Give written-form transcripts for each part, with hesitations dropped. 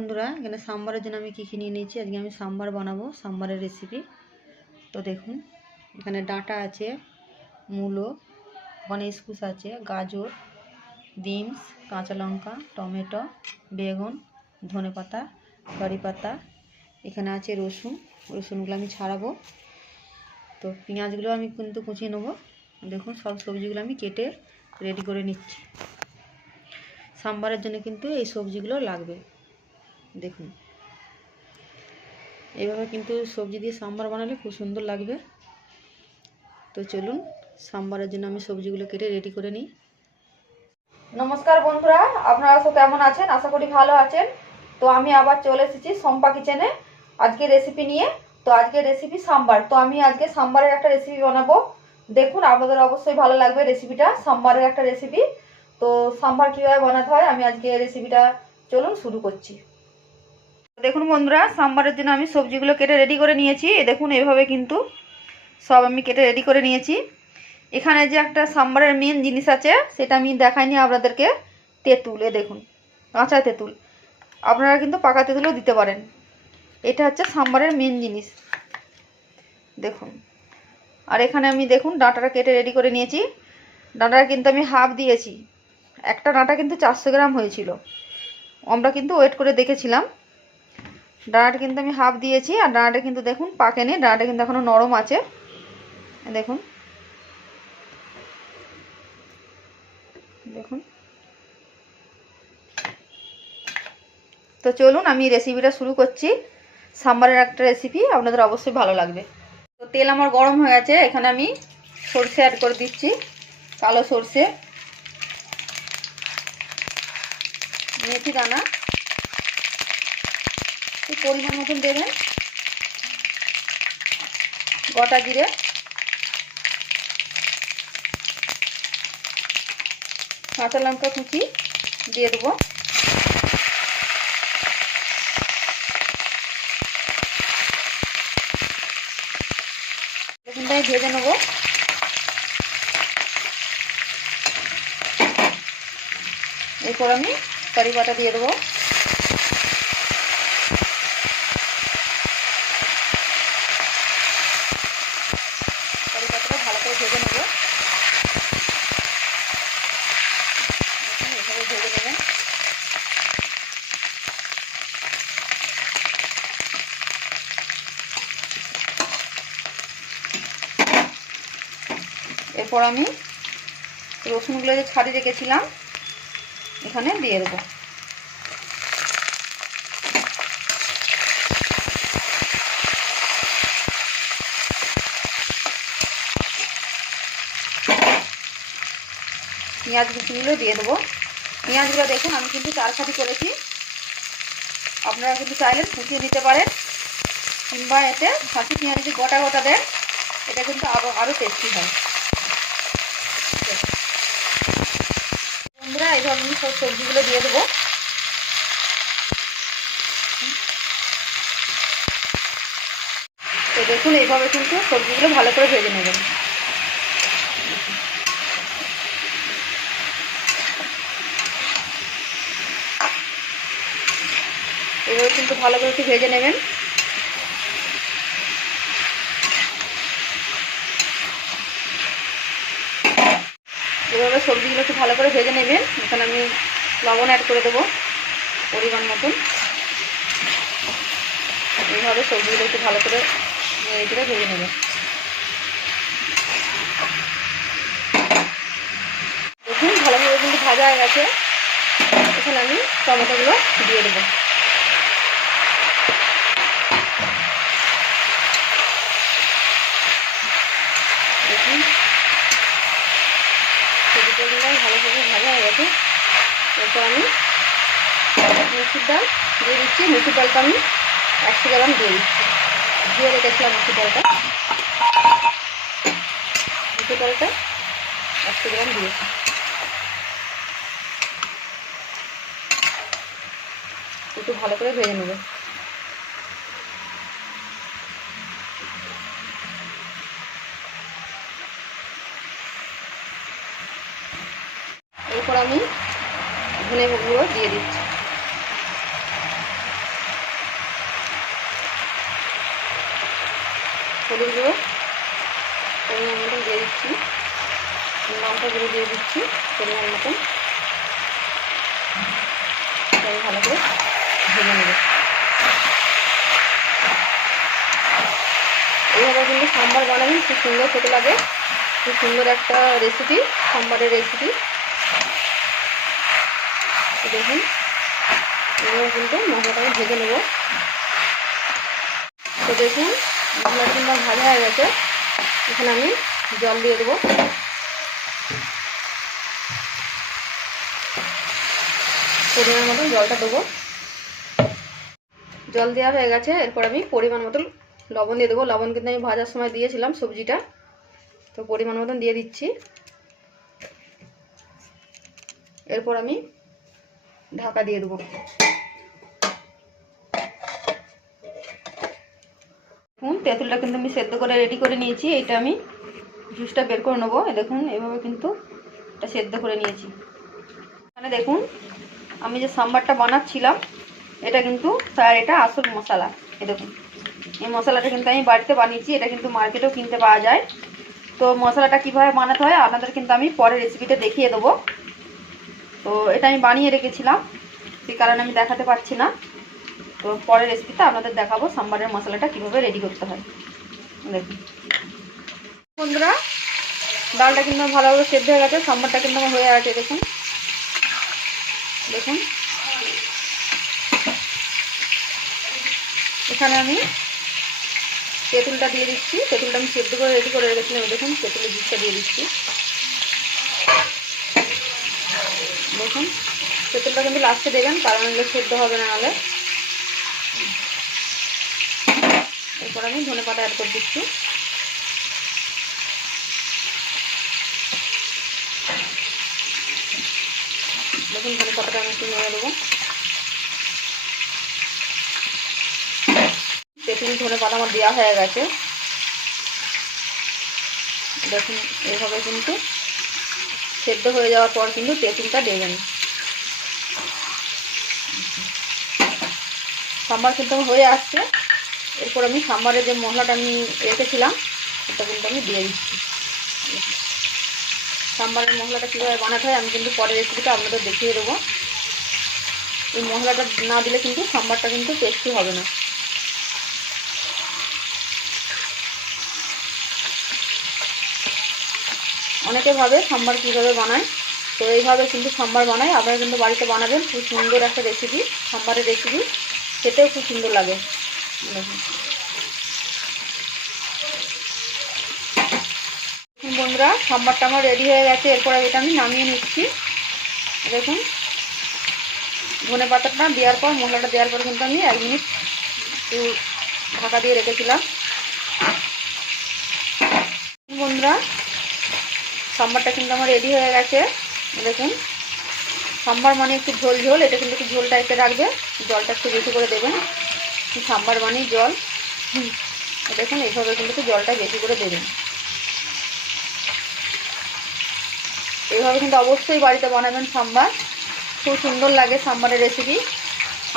বন্ধুরা, এখানে সাম্বারের জন্য আমি কী কী নিয়ে নিয়েছি। আজকে আমি সাম্বার বানাবো, সাম্বারের রেসিপি। তো দেখুন, এখানে ডাঁটা আছে, মূলো, ওখানে স্কুশ আছে, গাজর, বিনস, কাঁচা লঙ্কা, টমেটো, বেগুন, ধনেপাতা, কারি পাতা। এখানে আছে রসুনগুলো আমি ছাড়াবো। তো পেঁয়াজগুলো আমি কিন্তু কুচিয়ে নেবো। দেখুন, সব সবজিগুলো আমি কেটে রেডি করে নিচ্ছি। সাম্বারের জন্য কিন্তু এই সবজিগুলো লাগবে। দেখুন, এইভাবে কিন্তু সবজি দিয়ে সাম্বার বানালে খুব সুন্দর লাগবে। তো চলুন, সাম্বারের জন্য আমি সবজিগুলো কেটে রেডি করে নিই। নমস্কার বন্ধুরা, আপনারা সব কেমন আছেন? আশা করি ভালো আছেন। তো আমি আবার চলে এসেছি শম্পা কিচেনে আজকে রেসিপি নিয়ে। তো আজকে রেসিপি সাম্বার। তো আমি আজকে সাম্বারের একটা রেসিপি বানাবো। দেখুন, আপনাদের অবশ্যই ভালো লাগবে রেসিপিটা, সাম্বারের একটা রেসিপি। তো সাম্বার কীভাবে বানাতে হয় আমি আজকে রেসিপিটা চলুন শুরু করছি। দেখুন বন্ধুরা, সাম্বারের জন্য আমি সবজিগুলো কেটে রেডি করে নিয়েছি। দেখুন, এইভাবে কিন্তু সব আমি কেটে রেডি করে নিয়েছি। এখানে যে একটা সাম্বারের মেন জিনিস আছে সেটা আমি দেখাইনি আপনাদেরকে, তেঁতুল। দেখুন, কাঁচা তেঁতুল। আপনারা কিন্তু পাকা তেঁতুলও দিতে পারেন। এটা হচ্ছে সাম্বারের মেন জিনিস। দেখুন, আর এখানে আমি দেখুন ডাঁটাটা কেটে রেডি করে নিয়েছি। ডাঁটাটা কিন্তু আমি হাফ দিয়েছি। একটা ডাঁটা কিন্তু 400 গ্রাম হয়েছিল। আমরা কিন্তু ওয়েট করে দেখেছিলাম। ডাঁটাটা কিন্তু আমি হাফ দিয়েছি। আর ডাঁটাটা কিন্তু দেখুন পাকেনি, ডাঁটাটা কিন্তু এখনও নরম আছে। দেখুন দেখুন তো চলুন, আমি রেসিপিটা শুরু করছি। সাম্বারের একটা রেসিপি, আপনাদের অবশ্যই ভালো লাগবে। তো তেল আমার গরম হয়ে আছে। এখানে আমি সরষে অ্যাড করে দিচ্ছি, কালো সরষে, মেথি দানা পরিমাণ মতন দেবেন, গোটা জিরে, কাঁচা লঙ্কা কুচি দিয়ে দেবো। দেখুন, আমি ভেজে নেবো। এরপর আমি কারি পাতা দিয়ে দেবো। কারি পাতাটা ভালো করে ভেজে নেবো। এভাবে ভেজে নেবেন। এরপর আমি রসুনগুলো যে ছাড়িয়ে রেখেছিলাম এখানে দিয়ে দেবো। পেঁয়াজ কুচিগুলো দিয়ে দেবো। পেঁয়াজগুলো দেখুন, আমি কিন্তু 4 ফালি করেছি। আপনারা কিন্তু চাইলে কুচিয়ে দিতে পারেন, কিংবা এতে ফাঁকি পেঁয়াজ যদি গোটা গোটা দেন এটা কিন্তু আরও টেস্টি হয়। বন্ধুরা, এইভাবে আমি সব সবজিগুলো দিয়ে দেবো। তো দেখুন, এইভাবে কিন্তু সবজিগুলো ভালো করে ভেজে নেবেন। এভাবে কিন্তু ভালো করে একটু ভেজে নেবেন। এভাবে সবজিগুলো একটু ভালো করে ভেজে নেবেন। এখানে আমি লবণ অ্যাড করে দেবো পরিমাণ মতন। এইভাবে সবজিগুলো একটু ভালো করে নেড়ে চেড়ে ভেজে নেবেন। দেখুন, ভালোভাবে কিন্তু ভাজা হয়ে গেছে। এখানে আমি টমেটোগুলো দিয়ে দেবো। দেখুন, সবজিগুলো ভালোভাবে ভাজা হয়ে গেছে। এরপর আমি মুসুর ডাল দিয়ে দিচ্ছি। মুসুর ডালটা আমি 100 গ্রাম দিয়ে দিচ্ছি। দিয়ে রেখেছিলাম মুসুর ডালটা 100 গ্রাম দিয়েছি। একটু ভালো করে ভেজে নেবে। এরপর আমি ধনে গুঁড়ো দিয়ে দিচ্ছি। হলুদ গুঁড়ো পরিমাণ মতন দিয়ে দিচ্ছি, লঙ্কা গুঁড়ো দিয়ে দিচ্ছি পরিমাণ মতন। ভালো করে ভেজে নেব। এইভাবে কিন্তু সাম্বার বানাবেন, খুব সুন্দর খেতে লাগে, খুব সুন্দর একটা রেসিপি, সাম্বারের রেসিপি। দেখুন এইভাবে কিন্তু মশলাটাকে ভেজে নেব। তো দেখুন মশলাটা কিন্তু ভাজা হয়ে গেছে। এখানে আমি জল দিয়ে দেবো। পরিমাণ মতন জলটা দেবো। জল দেওয়া হয়ে গেছে। এরপর আমি পরিমাণ মতন লবণ দিয়ে দেবো। লবণ কিন্তু আমি ভাজার সময় দিয়েছিলাম সবজিটা, তো পরিমাণ মতন দিয়ে দিচ্ছি। এরপর আমি ঢাকা দিয়ে দেবো। দেখুন তেঁতুলটা কিন্তু আমি সেদ্ধ করে রেডি করে নিয়েছি। এটা আমি জুসটা বের করে নেবো। দেখুন এভাবে কিন্তু এটা সেদ্ধ করে নিয়েছি। এখানে দেখুন আমি যে সাম্বারটা বানাচ্ছিলাম এটা কিন্তু স্যার এটা আসল মশলা। এই দেখুন এই মশলাটা কিন্তু আমি বাড়িতে বানিয়েছি, এটা কিন্তু মার্কেটেও কিনতে পাওয়া যায়। তো মশলাটা কীভাবে বানাতে হয় আপনাদের কিন্তু আমি পরে রেসিপিটা দেখিয়ে দেবো। তো এটা আমি বানিয়ে রেখেছিলাম, সেই কারণে আমি দেখাতে পারছি না। তো পরের রেসিপিতে আপনাদের দেখাবো সাম্বারের মশলাটা কীভাবে রেডি করতে হয়। দেখুন বন্ধুরা ডালটা কিন্তু ভালোভাবে সেদ্ধ হয়ে গেছে, সাম্বারটা কিন্তু আমার হয়ে আছে। দেখুন দেখুন এখানে আমি তেঁতুলটা দিয়ে দিচ্ছি। তেঁতুলটা আমি সেদ্ধ করে রেডি করে রেখেছিলাম। দেখুন তেঁতুলের জুসটা দিয়ে দিচ্ছি। দেখুন তেঁতুলটা কিন্তু লাস্টে দেবেন, কারণ এগুলো সেদ্ধ হবে না নাহলে। এরপর আমি ধনেপাতা অ্যাড করে দিচ্ছি। দেখুন ধনেপাতাটা আমি একটু নেড়ে দেবো। তেঁতুল ধনেপাতা আমার দেওয়া হয়ে গেছে। দেখুন এইভাবে কিন্তু সেদ্ধ হয়ে যাওয়ার পর কিন্তু তেঁতুলটা দেবেন। সাম্বার কিন্তু হয়ে আসছে। এরপর আমি সাম্বারের যে মশলাটা আমি রেখেছিলাম সেটা কিন্তু আমি দিয়ে দিচ্ছি। সাম্বারের মশলাটা কীভাবে বানাতে হয় আমি কিন্তু পরের রেসিপিটা আপনাদের দেখিয়ে দেবো। এই মশলাটা না দিলে কিন্তু সাম্বারটা কিন্তু টেস্টি হবে না। অনেকে ভাবে সাম্বার কীভাবে বানায়, তো এইভাবে কিন্তু সাম্বার বানায়। আপনারা কিন্তু বাড়িতে বানাবেন, খুব সুন্দর একটা রেসিপি, সাম্বারের রেসিপি, খেতেও খুব সুন্দর লাগে। দেখুন বন্ধুরা সাম্বারটা আমার রেডি হয়ে গেছে। এরপর এটা আমি নামিয়ে নিচ্ছি। দেখুন ধনেপাতাটা দেওয়ার পর মশলাটা দেওয়ার পর কিন্তু আমি 1 মিনিট একটু ঢাকা দিয়ে রেখেছিলাম। বন্ধুরা সাম্বারটা কিন্তু আমার রেডি হয়ে গেছে। দেখুন সাম্বার মানে একটু ঝোল ঝোল, এটা কিন্তু একটু ঝোল টাইপের রাখবে, জলটা একটু বেশি করে দেবেন। সাম্বার মানে জল। দেখুন এইভাবে কিন্তু একটু জলটা বেশি করে দেবেন। এইভাবে কিন্তু অবশ্যই বাড়িতে বানাবেন সাম্বার, খুব সুন্দর লাগে সাম্বারের রেসিপি।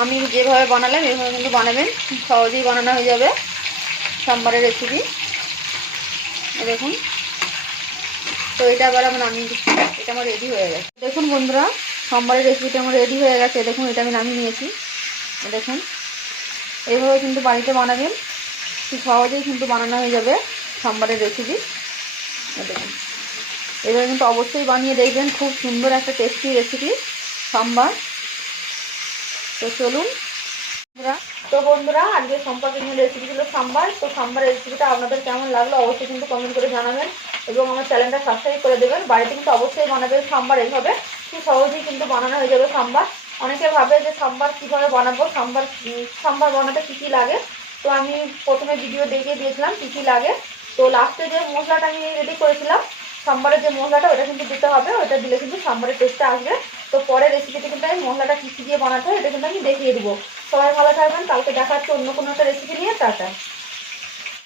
আমি যেভাবে বানালাম এইভাবে কিন্তু বানাবেন, সহজেই বানানো হয়ে যাবে সাম্বারের রেসিপি। দেখুন তো এটা আবার আমি নামিয়ে দিচ্ছি। এটা আমার রেডি হয়ে গেছে। দেখুন বন্ধুরা সাম্বারের রেসিপিটা আমার রেডি হয়ে গেছে। দেখুন এটা আমি নামিয়ে নিয়েছি। দেখুন এইভাবে কিন্তু বাড়িতে বানাবেন, খুব সহজেই কিন্তু বানানো হয়ে যাবে সাম্বারের রেসিপি। দেখুন এভাবে কিন্তু অবশ্যই বানিয়ে দেখবেন, খুব সুন্দর একটা টেস্টি রেসিপি সাম্বার। তো চলুন বন্ধুরা আজকে সম্পাদনীয় রেসিপি ছিল সাম্বার। তো সাম্বার রেসিপিটা আপনাদের কেমন লাগলো অবশ্যই কিন্তু কমেন্ট করে জানাবেন এবং আমার চ্যানেলটা সাবস্ক্রাইব করে দেবেন। বাড়িতে কিন্তু অবশ্যই বানাবেন সাম্বার, এইভাবে খুব সহজেই কিন্তু বানানো হয়ে যাবে সাম্বার। অনেকে ভাবে যে সাম্বার কীভাবে বানাবো, সাম্বার বানাতে কী কী লাগে। তো আমি প্রথমে ভিডিও দেখিয়ে দিয়েছিলাম কী কী লাগে। তো লাস্টে যে মশলাটা আমি রেডি করেছিলাম সাম্বারের যে মশলাটা, ওটা কিন্তু দিতে হবে, ওটা দিলে কিন্তু সাম্বারের টেস্টটা আসবে। তো পরের রেসিপিতে কিন্তু আমি মশলাটা কী কী দিয়ে বানাতে হয় এটা কিন্তু আমি দেখিয়ে দেবো। সবাই ভালো থাকবেন, কালকে দেখা হচ্ছে অন্য কোনো একটা রেসিপি নিয়ে। টাটা।